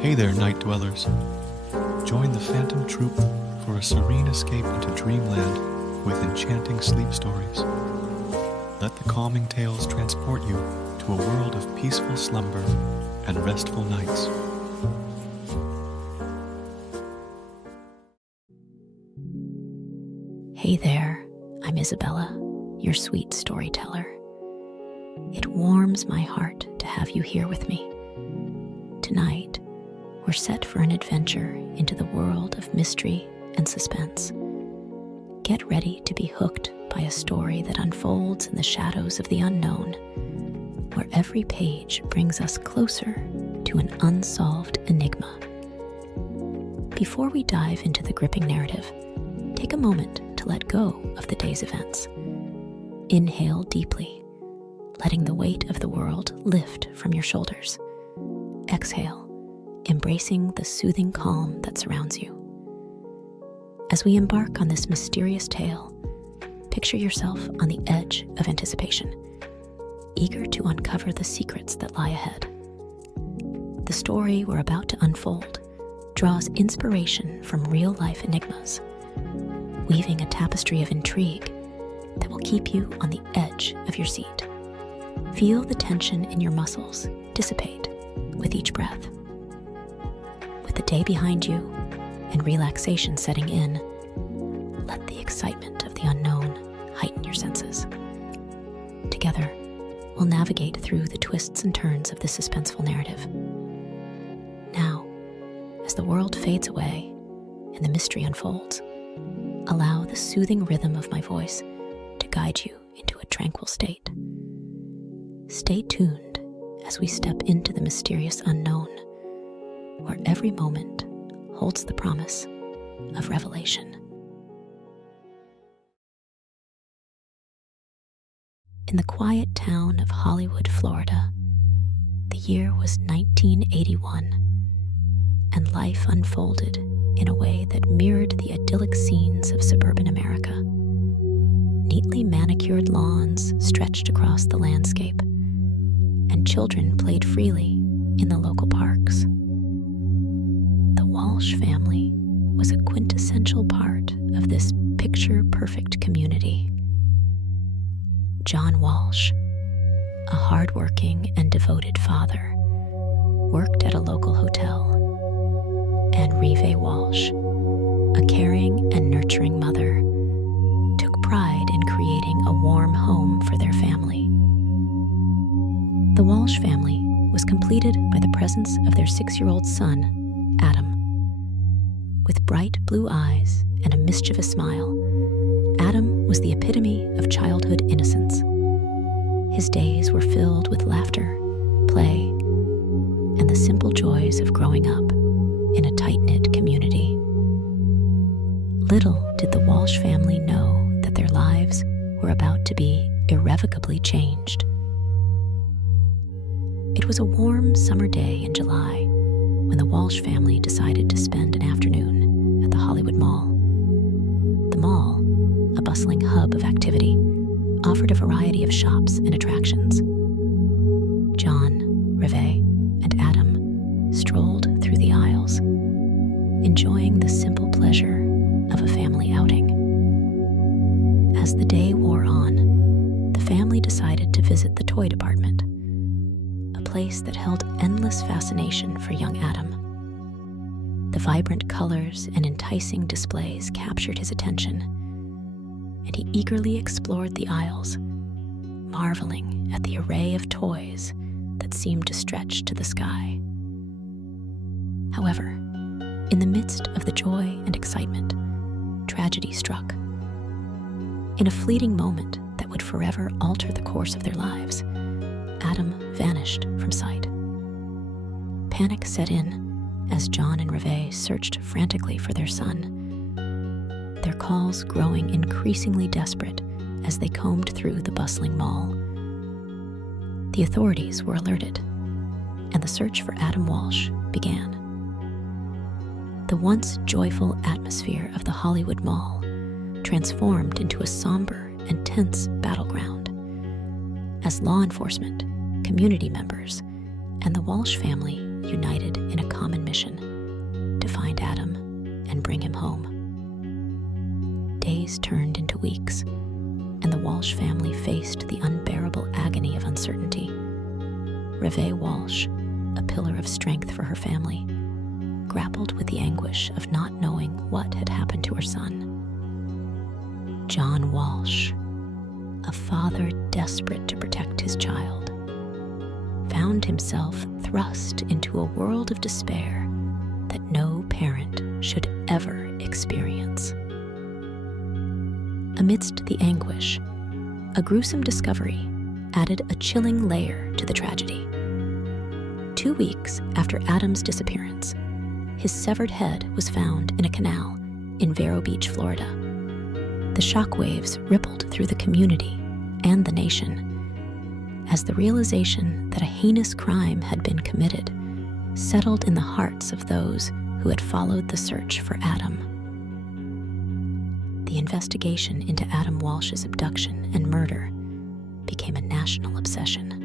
Hey there, night dwellers. Join the Phantom Troupe for a serene escape into dreamland with enchanting sleep stories. Let the calming tales transport you to a world of peaceful slumber and restful nights. Hey there, I'm Isabella, your sweet storyteller. It warms my heart to have you here with me. Tonight, we're set for an adventure into the world of mystery and suspense. Get ready to be hooked by a story that unfolds in the shadows of the unknown, where every page brings us closer to an unsolved enigma. Before we dive into the gripping narrative, take a moment to let go of the day's events. Inhale deeply, letting the weight of the world lift from your shoulders. Exhale, embracing the soothing calm that surrounds you. As we embark on this mysterious tale, picture yourself on the edge of anticipation, eager to uncover the secrets that lie ahead. The story we're about to unfold draws inspiration from real-life enigmas, weaving a tapestry of intrigue that will keep you on the edge of your seat. Feel the tension in your muscles dissipate with each breath. With the day behind you and relaxation setting in, let the excitement of the unknown heighten your senses. Together, we'll navigate through the twists and turns of this suspenseful narrative. Now, as the world fades away and the mystery unfolds, allow the soothing rhythm of my voice to guide you into a tranquil state. Stay tuned as we step into the mysterious unknown, where every moment holds the promise of revelation. In the quiet town of Hollywood, Florida, the year was 1981, and life unfolded in a way that mirrored the idyllic scenes of suburban America. Neatly manicured lawns stretched across the landscape, and children played freely in the local parks. The Walsh family was a quintessential part of this picture-perfect community. John Walsh, a hardworking and devoted father, worked at a local hotel, and Rive Walsh, a caring and nurturing mother, took pride in creating a warm home for their family. The Walsh family was completed by the presence of their 6-year-old son, Adam. With bright blue eyes and a mischievous smile, Adam was the epitome of childhood innocence. His days were filled with laughter, play, and the simple joys of growing up in a tight-knit community. Little did the Walsh family know that their lives were about to be irrevocably changed. It was a warm summer day in July when the Walsh family decided to spend an afternoon at the Hollywood Mall. The mall, a bustling hub of activity, offered a variety of shops and attractions. John, Rive, and Adam strolled through the aisles, enjoying the simple pleasure of a family outing. As the day wore on, the family decided to visit the toy department, a place that held endless fascination for young Adam. The vibrant colors and enticing displays captured his attention, and he eagerly explored the aisles, marveling at the array of toys that seemed to stretch to the sky. However, in the midst of the joy and excitement, tragedy struck. In a fleeting moment that would forever alter the course of their lives, Adam vanished from sight. Panic set in as John and Rive searched frantically for their son, their calls growing increasingly desperate as they combed through the bustling mall. The authorities were alerted, and the search for Adam Walsh began. The once joyful atmosphere of the Hollywood Mall transformed into a somber and tense battleground as law enforcement, community members, and the Walsh family united in a common mission to find Adam and bring him home. Days turned into weeks, and the Walsh family faced the unbearable agony of uncertainty. Walsh, a pillar of strength for her family, grappled with the anguish of not knowing what had happened to her son. John Walsh, a father desperate to protect his child, found himself thrust into a world of despair that no parent should ever experience. Amidst the anguish, a gruesome discovery added a chilling layer to the tragedy. 2 weeks after Adam's disappearance, his severed head was found in a canal in Vero Beach, Florida. The shockwaves rippled through the community and the nation as the realization that a heinous crime had been committed settled in the hearts of those who had followed the search for Adam. The investigation into Adam Walsh's abduction and murder became a national obsession.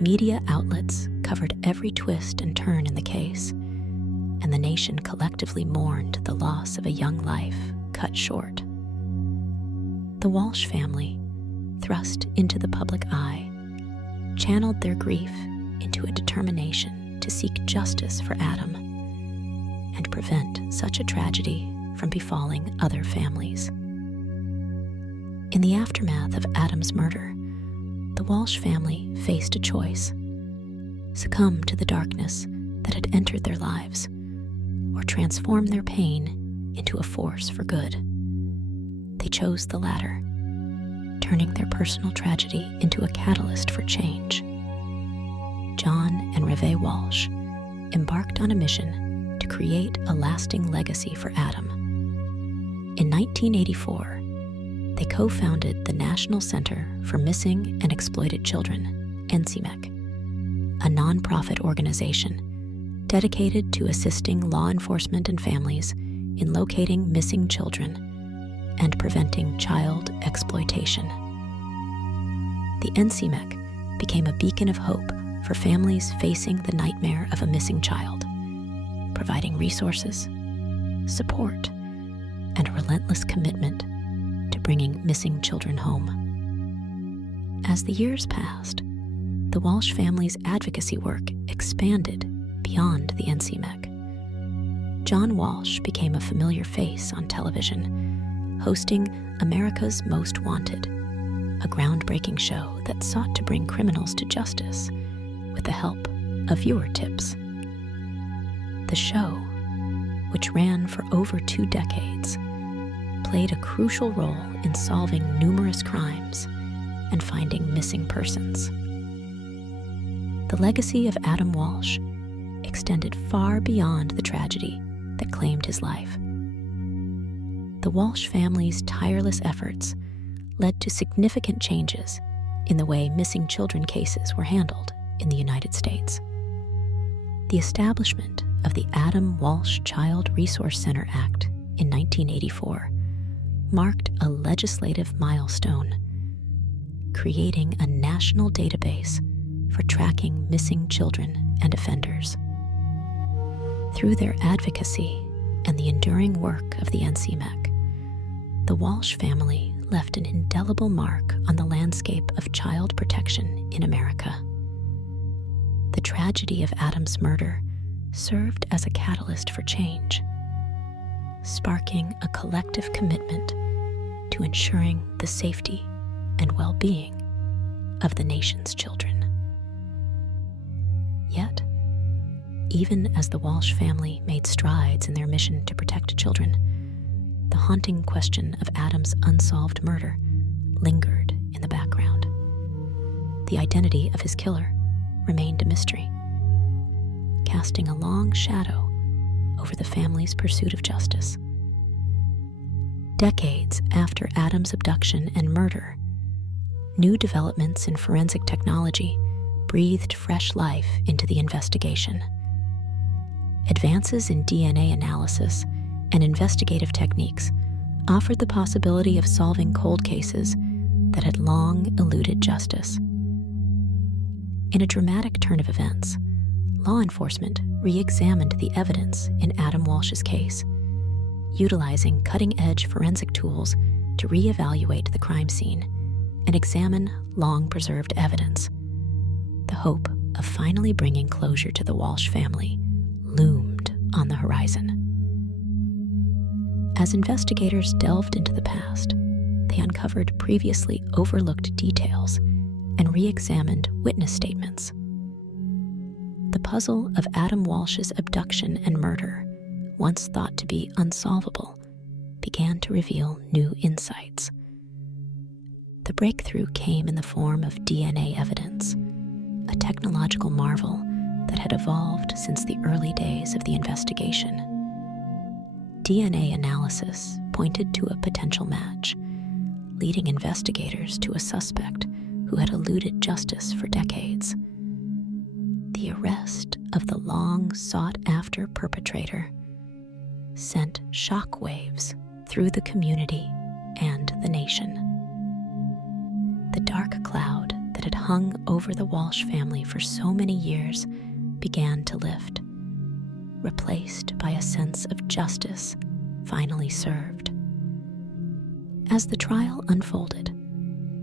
Media outlets covered every twist and turn in the case, and the nation collectively mourned the loss of a young life cut short. The Walsh family, thrust into the public eye, channeled their grief into a determination to seek justice for Adam and prevent such a tragedy from befalling other families. In the aftermath of Adam's murder, the Walsh family faced a choice: succumb to the darkness that had entered their lives, or transform their pain into a force for good. They chose the latter, turning their personal tragedy into a catalyst for change. John and Reve Walsh embarked on a mission to create a lasting legacy for Adam. In 1984, they co-founded the National Center for Missing and Exploited Children, NCMEC, a nonprofit organization dedicated to assisting law enforcement and families in locating missing children and preventing child exploitation. The NCMEC became a beacon of hope for families facing the nightmare of a missing child, providing resources, support, and a relentless commitment to bringing missing children home. As the years passed, the Walsh family's advocacy work expanded beyond the NCMEC. John Walsh became a familiar face on television, hosting America's Most Wanted, a groundbreaking show that sought to bring criminals to justice with the help of viewer tips. The show, which ran for over 2 decades, played a crucial role in solving numerous crimes and finding missing persons. The legacy of Adam Walsh extended far beyond the tragedy that claimed his life. The Walsh family's tireless efforts led to significant changes in the way missing children cases were handled in the United States. The establishment of the Adam Walsh Child Resource Center Act in 1984 marked a legislative milestone, creating a national database for tracking missing children and offenders. Through their advocacy and the enduring work of the NCMEC, the Walsh family left an indelible mark on the landscape of child protection in America. The tragedy of Adam's murder served as a catalyst for change, sparking a collective commitment to ensuring the safety and well-being of the nation's children. Yet, even as the Walsh family made strides in their mission to protect children, the haunting question of Adam's unsolved murder lingered in the background. The identity of his killer remained a mystery, casting a long shadow over the family's pursuit of justice. Decades after Adam's abduction and murder, new developments in forensic technology breathed fresh life into the investigation. Advances in DNA analysis and investigative techniques offered the possibility of solving cold cases that had long eluded justice. In a dramatic turn of events, law enforcement re-examined the evidence in Adam Walsh's case, utilizing cutting-edge forensic tools to re-evaluate the crime scene and examine long-preserved evidence. The hope of finally bringing closure to the Walsh family loomed on the horizon. As investigators delved into the past, they uncovered previously overlooked details and re-examined witness statements. The puzzle of Adam Walsh's abduction and murder, once thought to be unsolvable, began to reveal new insights. The breakthrough came in the form of DNA evidence, a technological marvel that had evolved since the early days of the investigation. DNA analysis pointed to a potential match, leading investigators to a suspect who had eluded justice for decades. The arrest of the long-sought-after perpetrator sent shockwaves through the community and the nation. The dark cloud that had hung over the Walsh family for so many years began to lift, replaced by a sense of justice finally served. As the trial unfolded,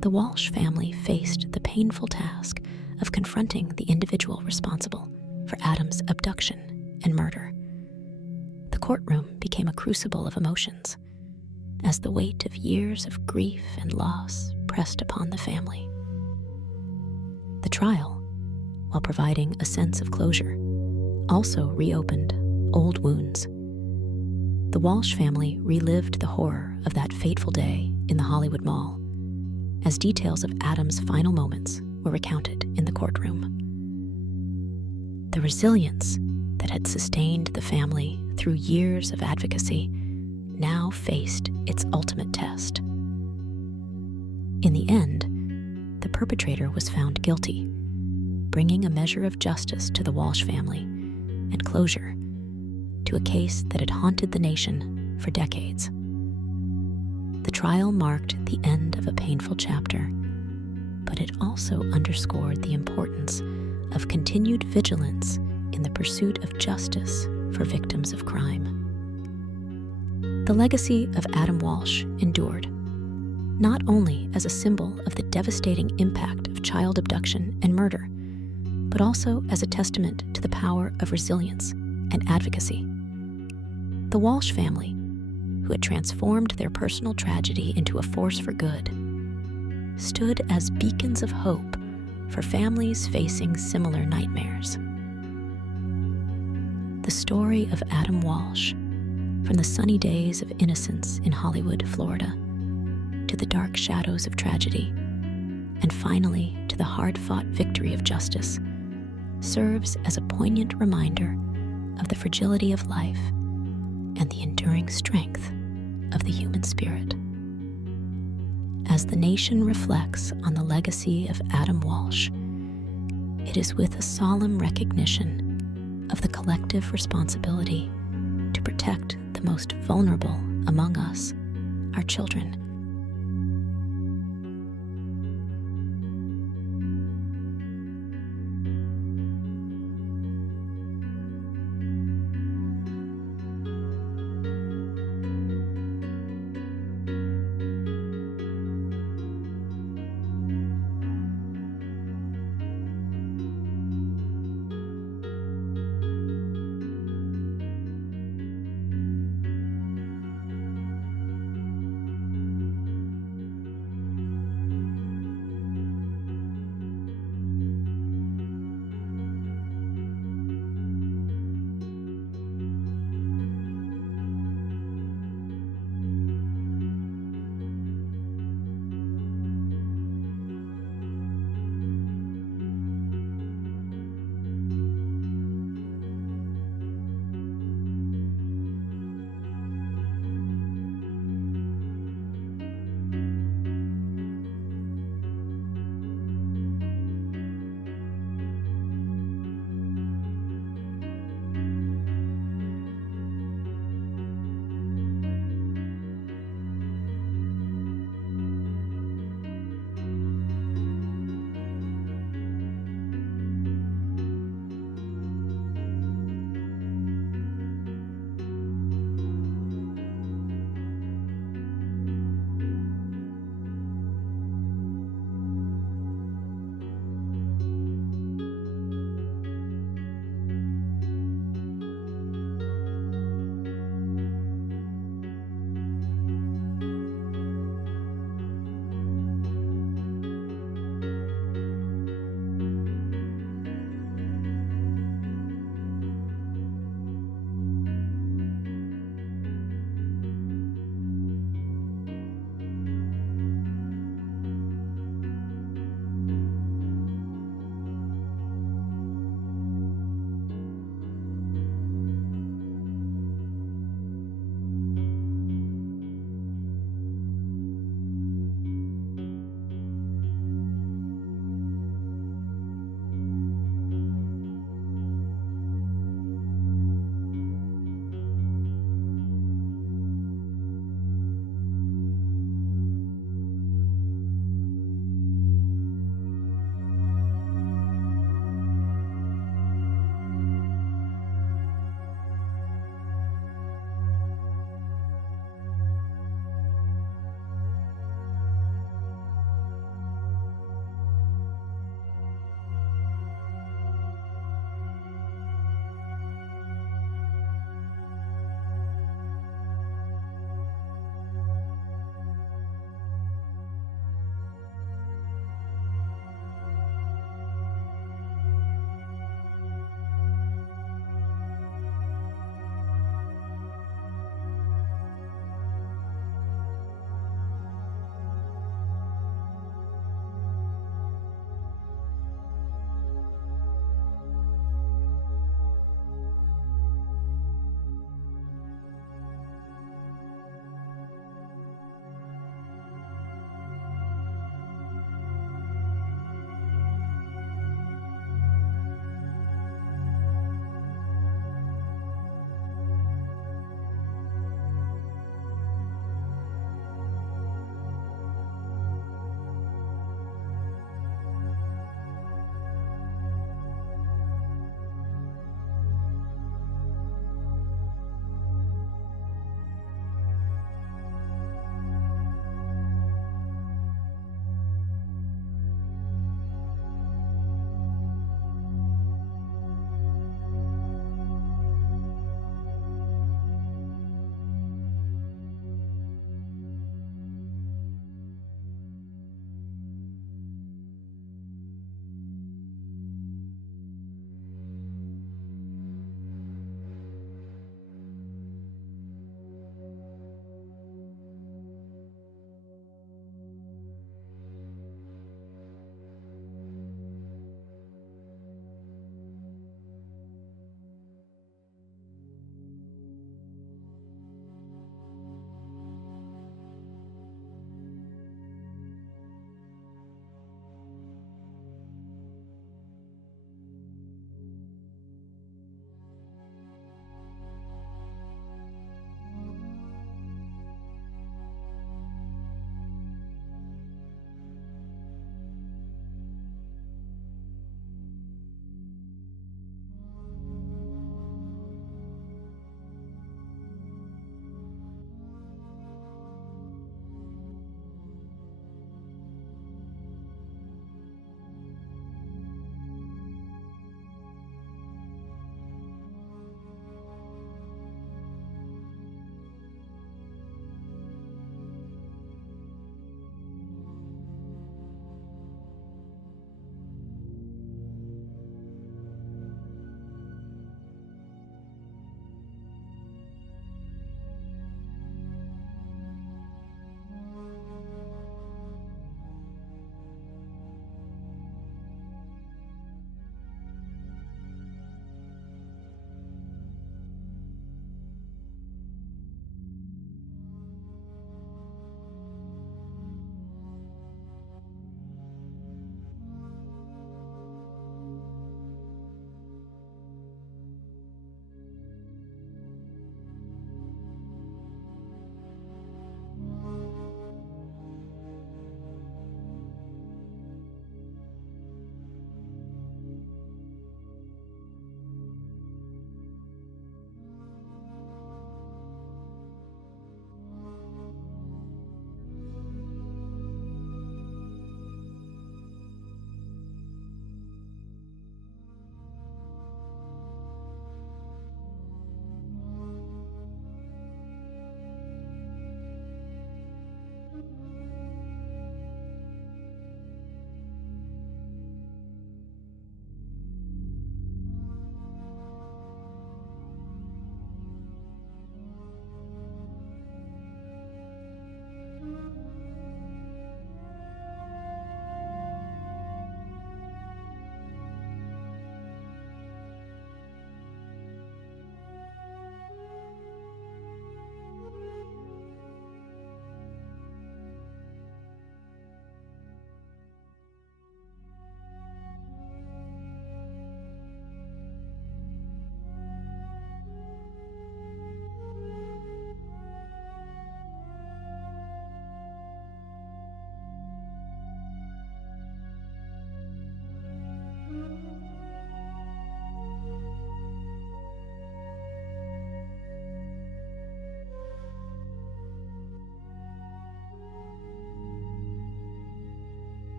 the Walsh family faced the painful task of confronting the individual responsible for Adam's abduction and murder. The courtroom became a crucible of emotions as the weight of years of grief and loss pressed upon the family. The trial, while providing a sense of closure, also reopened old wounds. The Walsh family relived the horror of that fateful day in the Hollywood Mall as details of Adam's final moments were recounted in the courtroom. The resilience that had sustained the family through years of advocacy now faced its ultimate test. In the end, the perpetrator was found guilty, bringing a measure of justice to the Walsh family and closure to a case that had haunted the nation for decades. The trial marked the end of a painful chapter, but it also underscored the importance of continued vigilance in the pursuit of justice for victims of crime. The legacy of Adam Walsh endured, not only as a symbol of the devastating impact of child abduction and murder, but also as a testament to the power of resilience and advocacy. The Walsh family, who had transformed their personal tragedy into a force for good, stood as beacons of hope for families facing similar nightmares. The story of Adam Walsh, from the sunny days of innocence in Hollywood, Florida, to the dark shadows of tragedy, and finally to the hard-fought victory of justice, serves as a poignant reminder of the fragility of life and the enduring strength of the human spirit. As the nation reflects on the legacy of Adam Walsh, it is with a solemn recognition of the collective responsibility to protect the most vulnerable among us, our children,